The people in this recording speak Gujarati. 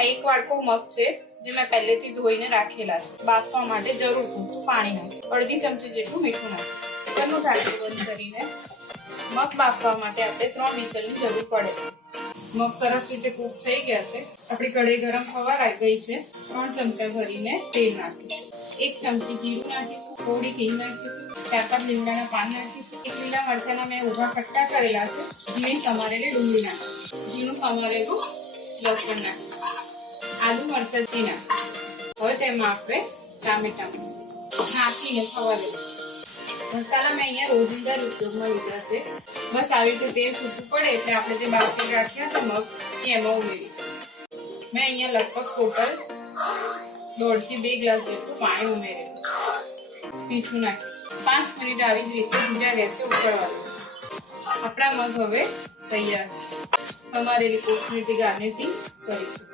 આ એક વાડકો મગ છે જે મેં પહેલેથી ધોઈને રાખેલા છે. બાફવા માટે જરૂર પૂરતું પાણી નાખીશું. અડધી ચમચી જેટલું મીઠું નાખીશું. કુકરનું ઢાંકણું બંધ કરીને મગ બાફવા માટે આપણે 3 વિસલની જરૂર પડે છે. મગ સરસ રીતે કૂક થઈ ગયા છે. આપણી કઢાઈ ગરમ થવા લાગી ગઈ છે. 3 ચમચા ભરીને તેલ નાખીશું. 1 ચમચી જીરું નાખીશું. થોડી ઘી નાખીશું. 4-5 લીમડાના પાન નાખીશું. 1 લીલા મરચાના મેં ઊભા કટકા કરેલા છે. ઝીણી સમારેલી ડુંગળી નાખીશું. ઝીણું સમારેલું લસણ નાખીશું. આદુ મરચાં નાખીશું. હવે તેમાં આપણે ટામેટા નાખીને ખવા દઈશું. મસાલા મેં અહીંયા રોજિંદા ઉપયોગમાં લીધા છે. બસ આવી રીતે તેલ છૂટું પડે એટલે આપણે જે બાફી રાખ્યા છે મગ એ એમાં ઉમેરીશું. મેં અહીંયા લગભગ ટોટલ 1.5 થી 2 ગ્લાસ જેટલું પાણી ઉમેરેલું. મીઠું નાખીશું. 5 મિનિટ આવી જ રીતે ધીમા ગેસે ઉકળવા દઈશું. આપણા મગ હવે તૈયાર છે. સમારેલી કોથમીરથી ગાર્નિશિંગ કરીશું.